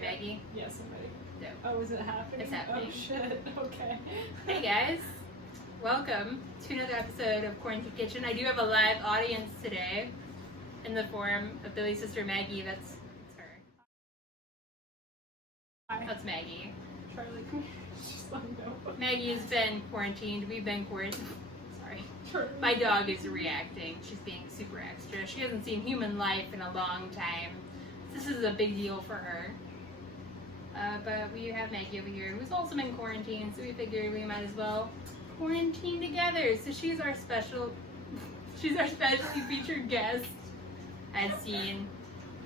ready, Maggie? Yes, I'm ready. No. Oh, is it happening? It's happening. Oh, shit. Okay. Hey guys, welcome to another episode of Qchicken. I do have a live audience today in the form of Billy's sister Maggie. That's her. Hi. That's Maggie. Charlie, just let me know. Maggie has been quarantined. We've been quarantined. Sorry. Charlie. My dog is reacting. She's being super extra. She hasn't seen human life in a long time. This is a big deal for her. But we have Maggie over here who's also been quarantined, so we figured we might as well quarantine together. So she's our specially featured guest, as seen,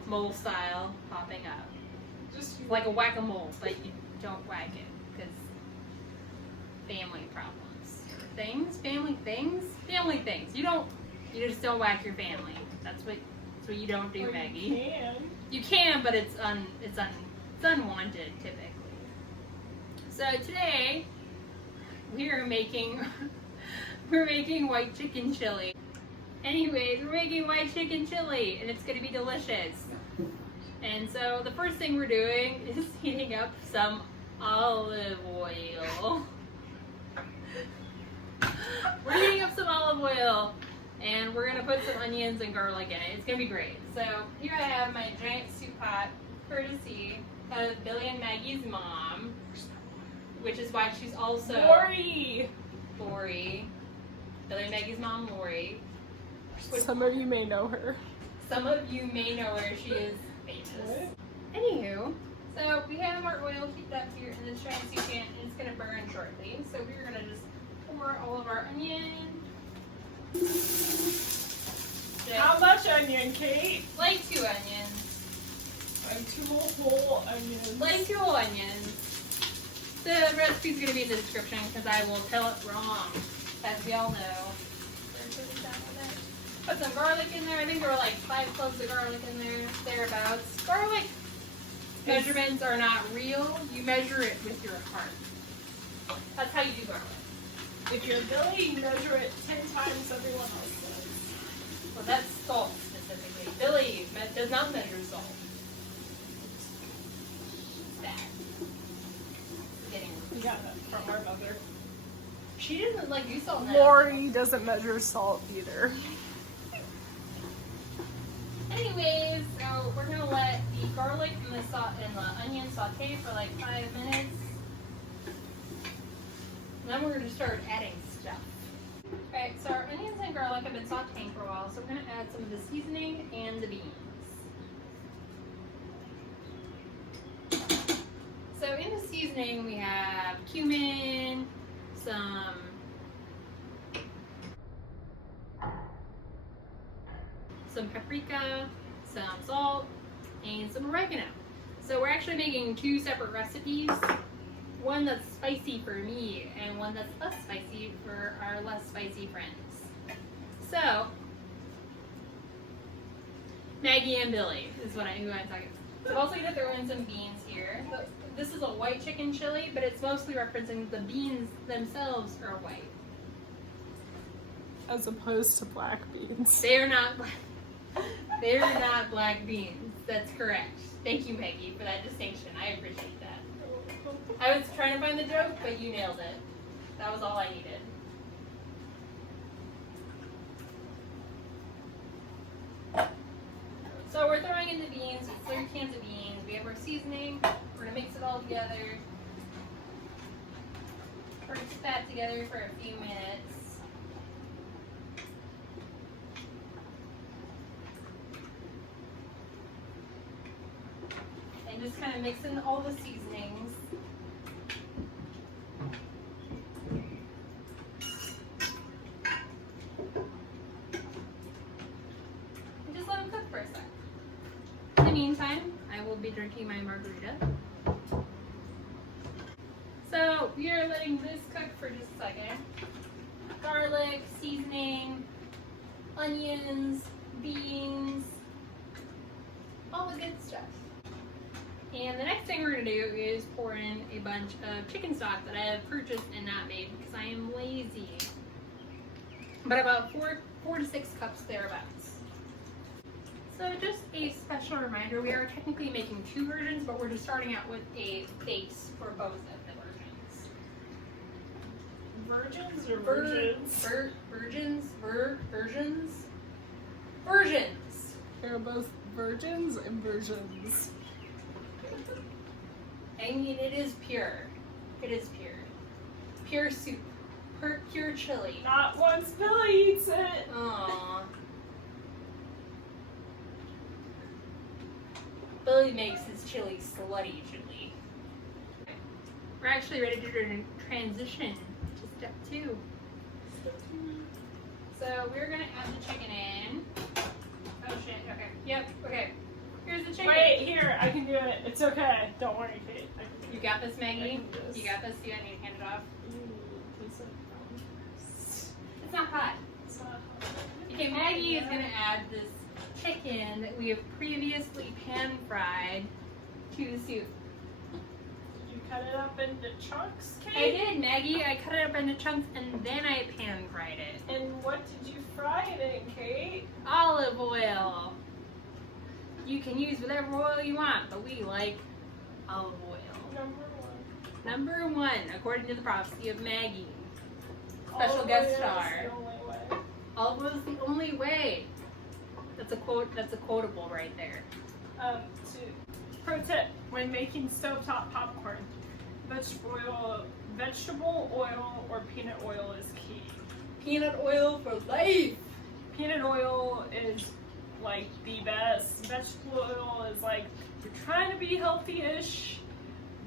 mole style, popping up. Just Like a whack-a-mole, but you don't whack it, because family problems. Family things. You just don't whack your family. That's what you don't do, or Maggie. You can. You can, but it's unwanted typically. So today we're making white chicken chili. Anyways, we're making white chicken chili, and it's gonna be delicious. And so the first thing we're doing is heating up some olive oil. We're heating up some olive oil, and we're gonna put some onions and garlic in it. It's gonna be great. So here I have my giant soup pot, courtesy of Billy and Maggie's mom, which is why she's also Lori! Billy and Maggie's mom, Lori. Some of you may know her. Some of you may know her. She is famous. Anywho, so we have our oil heated up here in this giant soup pan, and it's gonna burn shortly. So we're gonna just pour all of our onion. How much onion, Kate? Like 2 onions. And 2 whole onions. Like 2 whole onions. The recipe's going to be in the description because I will tell it wrong, as we all know. Put some garlic in there. I think there were like 5 cloves of garlic in there, thereabouts. Garlic measurements are not real. You measure it with your heart. That's how you do garlic. If you're Billy, you measure it 10 times everyone else does. Well, that's salt specifically. Billy does not measure salt. That. We got that from our mother. She doesn't like do salt. Lori doesn't measure salt either. Anyways, so we're gonna let the garlic and the onion saute for like 5 minutes. And then we're gonna start adding stuff. Alright, so our onions and garlic have been sauteing for a while, so we're gonna add some of the seasoning and the beans. So in the seasoning we have cumin, some paprika, some salt, and some oregano. So we're actually making 2 separate recipes. One that's spicy for me, and one that's less spicy for our less spicy friends. So, Maggie and Billy is who I'm talking about. So I'm also going to throw in some beans here. This is a white chicken chili, but it's mostly referencing the beans themselves are white. As opposed to black beans. They're not black beans. That's correct. Thank you, Maggie, for that distinction. I appreciate that. I was trying to find the joke, but you nailed it. That was all I needed. So we're throwing in the beans, 3 cans of beans. We have our seasoning. We're gonna mix it all together. We're gonna put that together for a few minutes. And just kind of mix in all the seasonings. And just let them cook for a sec. In the meantime, I will be drinking my margarita. So we are letting this cook for just a second. Garlic, seasoning, onions, beans, all the good stuff. And the next thing we're going to do is pour in a bunch of chicken stock that I have purchased and not made because I am lazy. But about 4 to 6 cups thereabouts. So just a special reminder, we are technically making 2 versions, but we're just starting out with a base for both of the versions. Virgins or virgins? Versions. They're both virgins and versions. I mean, it is pure. It is pure. Pure soup. Pure chili. Not once Billy eats it. Aww. Billy makes his chili slutty chili. We're actually ready to transition to step 2. So we're gonna add the chicken in. Oh shit, okay. Yep, okay. Here's the chicken. Wait, here, I can do it. It's okay. Don't worry, Kate. You got this, Maggie? I can do this. You got this? You don't need to hand it off. Please don't. It's not hot. It's not hot. Okay, Maggie is gonna add this chicken that we have previously pan fried to the soup. Did you cut it up into chunks, I Kate? did, Maggie. I cut it up into chunks and then I pan fried it. And what did you fry it in, Kate? Olive oil. You can use whatever oil you want, but we like olive oil. Number 1, according to the prophecy of Maggie. Special Olive guest oil is star. the only way. Olive oil is the only way. That's a quote. That's a quotable right there. Pro tip: when making stovetop popcorn, vegetable oil or peanut oil is key. Peanut oil for life. Peanut oil is like the best. Vegetable oil is like you're trying to be healthy-ish,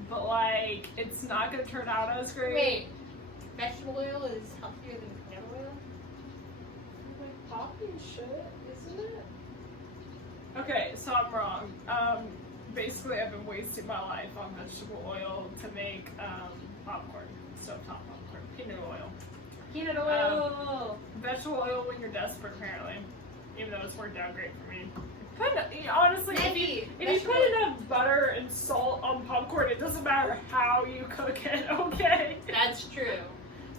but like it's not gonna turn out as great. Wait, vegetable oil is healthier than peanut oil? Like poppy shit, isn't it? Okay, so I'm wrong. Basically, I've been wasting my life on vegetable oil to make popcorn, stovetop popcorn, peanut oil. Peanut oil. Vegetable oil when you're desperate, apparently. Even though it's worked out great for me. Honestly, Maggie, if you put enough butter and salt on popcorn, it doesn't matter how you cook it, okay? That's true.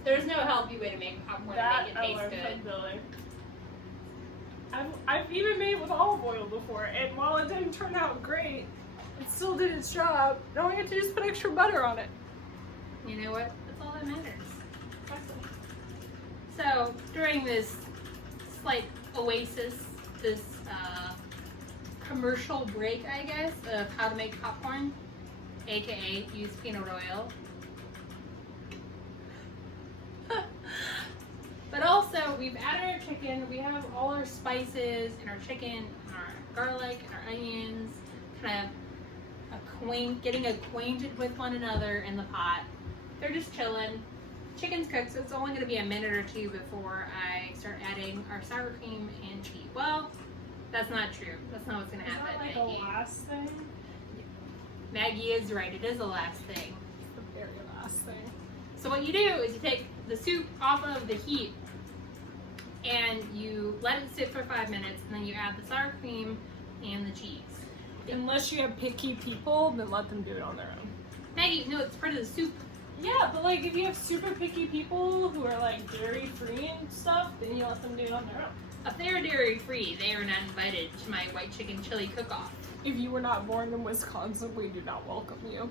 There's no healthy way to make popcorn and make it I taste learned good. from Billy. I've even made it with olive oil before, and while it didn't turn out great, it still did its job. Now I get to just put extra butter on it. You know what? That's all that matters. So during this slight oasis, this commercial break, I guess, of how to make popcorn, aka use peanut oil. But also, we've added our chicken. We have all our spices and our chicken, and our garlic, and our onions, kind of getting acquainted with one another in the pot. They're just chilling. Chicken's cooked, so it's only going to be a minute or 2 before I start adding our sour cream and cheese. Well, that's not true. That's not what's going to happen, Is that like Maggie. the last thing? Maggie is right. It is the last thing. It's the very last thing. So what you do is you take the soup off of the heat and you let it sit for 5 minutes, and then you add the sour cream and the cheese. Unless you have picky people, then let them do it on their own. Maggie, no, it's part of the soup. Yeah, but like if you have super picky people who are like dairy free and stuff, then you let them do it on their own. If they are dairy free, they are not invited to my white chicken chili cook-off. If you were not born in Wisconsin, we do not welcome you.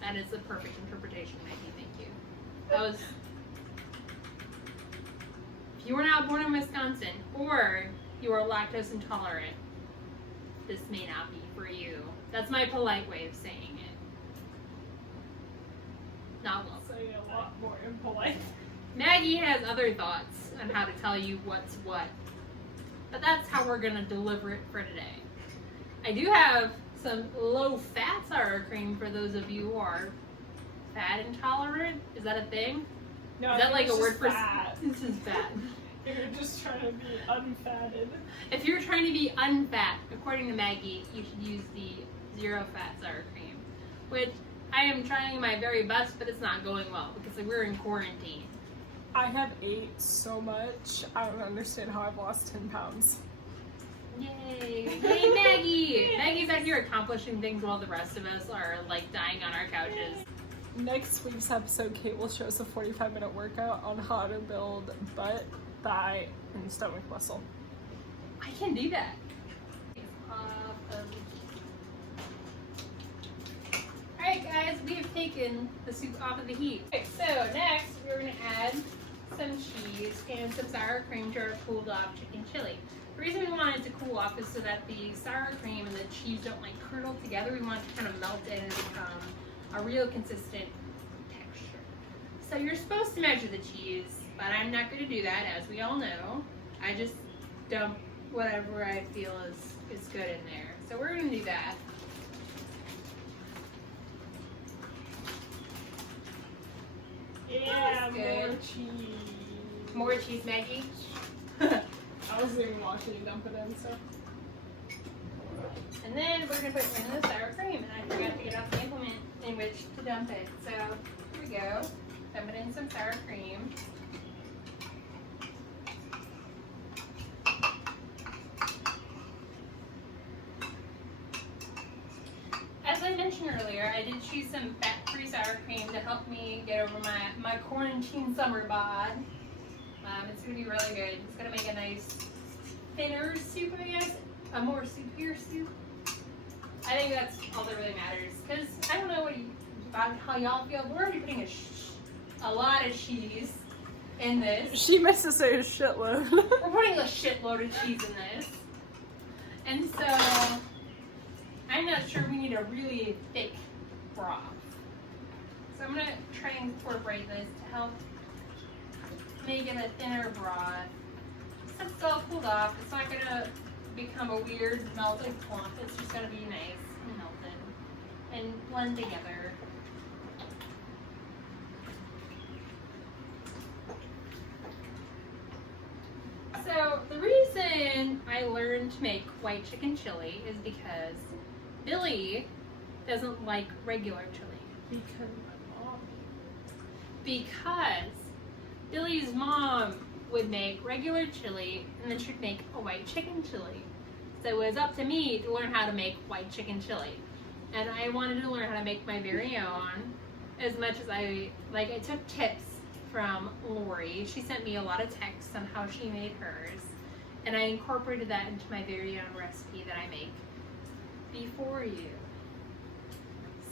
That is the perfect interpretation, Maggie. Thank you. That was. If you were not born in Wisconsin, or you are lactose intolerant, this may not be for you. That's my polite way of saying it. Not welcome. Say a lot more impolite. Maggie has other thoughts on how to tell you what's what. But that's how we're gonna deliver it for today. I do have some low-fat sour cream for those of you who are fat intolerant. Is that a thing? No, Is that like a word for fat? This is fat. You're just trying to be unfatted. If you're trying to be unfat, according to Maggie, you should use the zero-fat sour cream, which I am trying my very best, but it's not going well because we're in quarantine. I have ate so much. I don't understand how I've lost 10 pounds. Yay! Yay, Maggie! Maggie's out here accomplishing things while the rest of us are like dying on our couches. Next week's episode, Kate will show us a 45-minute workout on how to build butt, thigh, and stomach muscle. I can do that. we have taken the soup off of the heat. Okay, so next we're going to add some cheese and some sour cream to our cooled off chicken chili. The reason we want it to cool off is so that the sour cream and the cheese don't like curdle together. We want it to kind of melt in and become a real consistent texture. So you're supposed to measure the cheese, but I'm not going to do that, as we all know. I just dump whatever I feel is good in there. So we're going to do that. Yeah, good. more cheese. More cheese, Maggie. I wasn't even watching you dump it in, so. And then we're going to put in the sour cream, and I forgot to get out the implement in which to dump it. So here we go. Dump it in some sour cream. As I mentioned earlier, I did choose some fat-free sour cream to help me get over my quarantine summer bod. It's going to be really good. It's going to make a nice thinner soup, I guess. A more soupier soup. I think that's all that really matters. Because I don't know about how y'all feel. We're already putting a lot of cheese in this. She meant to say a shitload. We're putting a shitload of cheese in this. And so I'm not sure we need a really thick broth. So I'm going to try and incorporate this to help make it a thinner broth. Since it's all cooled off, it's not going to become a weird melted clump. It's just going to be nice and melted and blend together. So the reason I learned to make white chicken chili is because Billy doesn't like regular chili. Because my mom. Because Billy's mom would make regular chili and then she'd make a white chicken chili. So it was up to me to learn how to make white chicken chili. And I wanted to learn how to make my very own as much as I took tips from Lori. She sent me a lot of texts on how she made hers. And I incorporated that into my very own recipe that I make before you.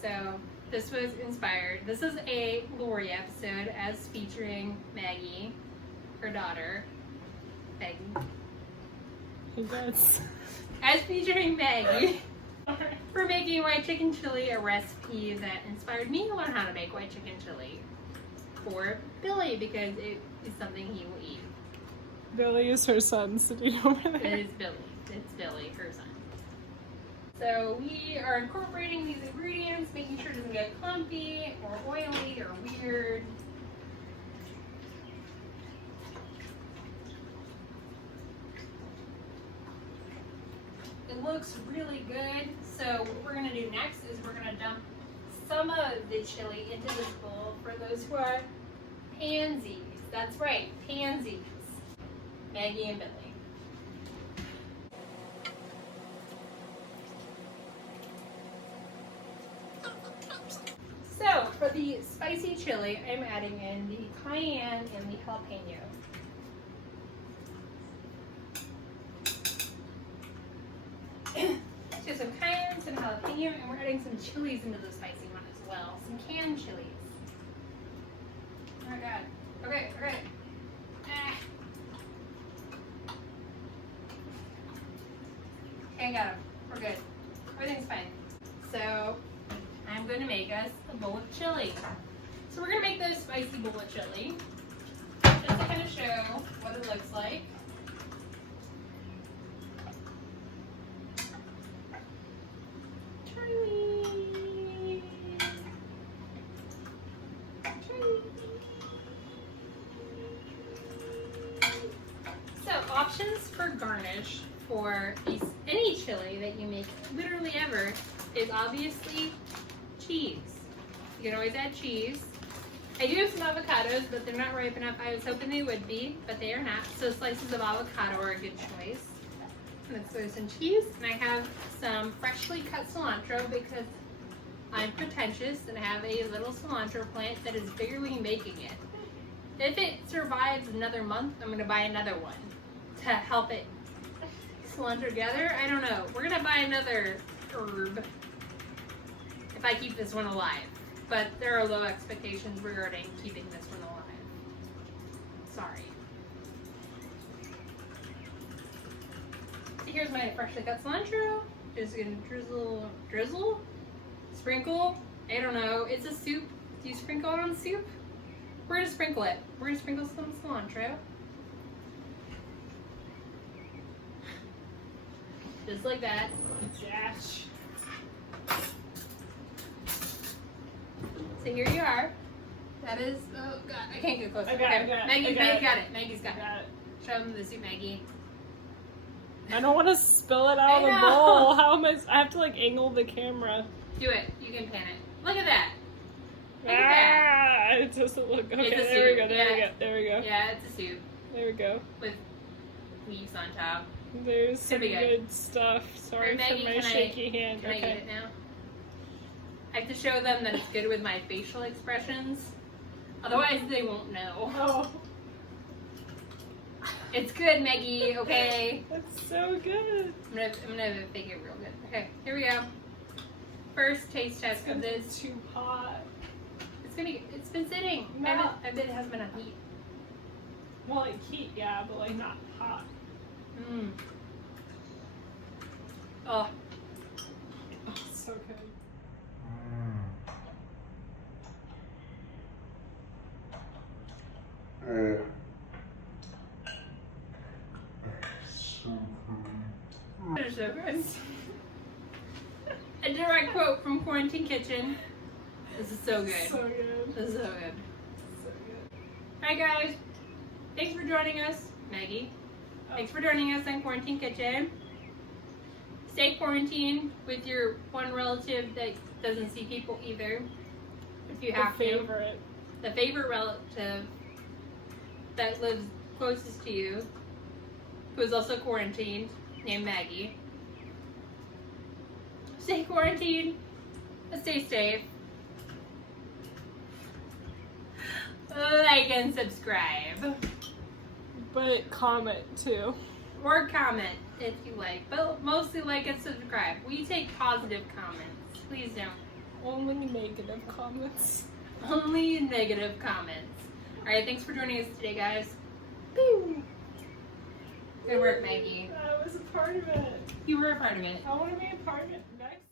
So this was inspired. This is a Lori episode as featuring Maggie, her daughter, Maggie. He does. As featuring Maggie for making white chicken chili, a recipe that inspired me to learn how to make white chicken chili for Billy because it is something he will eat. Billy is her son sitting over there. It is Billy. It's Billy, her son. So we are incorporating these ingredients, making sure it doesn't get clumpy or oily or weird. It looks really good. So what we're going to do next is we're going to dump some of the chili into this bowl for those who are pansies. That's right, pansies. Maggie and Billy. So for the spicy chili, I'm adding in the cayenne and the jalapeno. So some cayenne, some jalapeno, and we're adding some chilies into the spicy one as well. Some canned chilies. Oh my god. Okay, okay. Ah. Okay, I got them. We're good. Everything's fine. So I'm going to make us a bowl of chili. So we're going to make this spicy bowl of chili just to kind of show what it looks like. So options for garnish for any chili that you make literally ever is obviously cheese. You can always add cheese. I do have some avocados, but they're not ripe enough. I was hoping they would be, but they are not. So slices of avocado are a good choice. Let's throw some cheese, and I have some freshly cut cilantro because I'm pretentious and I have a little cilantro plant that is barely making it. If it survives another month, I'm going to buy another one to help it cilantro together. I don't know. We're going to buy another herb if I keep this one alive. but there are low expectations regarding keeping this one alive. Sorry. Here's my freshly cut cilantro. Just gonna drizzle, sprinkle. I don't know. It's a soup. Do you sprinkle it on soup? We're gonna sprinkle it. We're gonna sprinkle some cilantro. Just like that. Dash. So here you are. That is, oh god, I can't get close. I got it. Maggie got it. Maggie's got it. Got it. Show them the soup, Maggie. I don't want to spill it out of the know. bowl. How am I have to like angle the camera. Do it. You can pan it. Look at that. Look at Ah, it doesn't look okay. It's a There we soup, go. There we go. There we go. Yeah, it's a soup There we go. with leaves on top. There's some be good. good stuff. Sorry Alright, Maggie, for my can I- shaky hand. Can I eat Okay. it now? I have to show them that it's good with my facial expressions. Otherwise, they won't know. Oh, It's good, Maggie. Okay. that's so good. I'm gonna make it real good. Okay, here we go. First taste test of this. It's too hot. It's been sitting. No. I bet it has been on heat. Well, like heat, yeah, but like not hot. Mmm. Oh, Oh, so good. they're so good. A direct quote from Quarantine Kitchen. This is so good. So good. This is so good. So good. Hi guys. Thanks for joining us, Maggie. Thanks for joining us on Quarantine Kitchen. Stay quarantined with your one relative that doesn't see people either. If you have The to. favorite. The favorite relative that lives closest to you, who is also quarantined, named Maggie. Stay quarantined. Stay safe. Like and subscribe. But comment too. Or comment if you like. But mostly like and subscribe. We take positive comments. Please don't. Only negative comments. Only negative comments. Alright, thanks for joining us today, guys. Pew. Good work, Maggie. I was a part of it. You were a part of it. I want to be a part of it next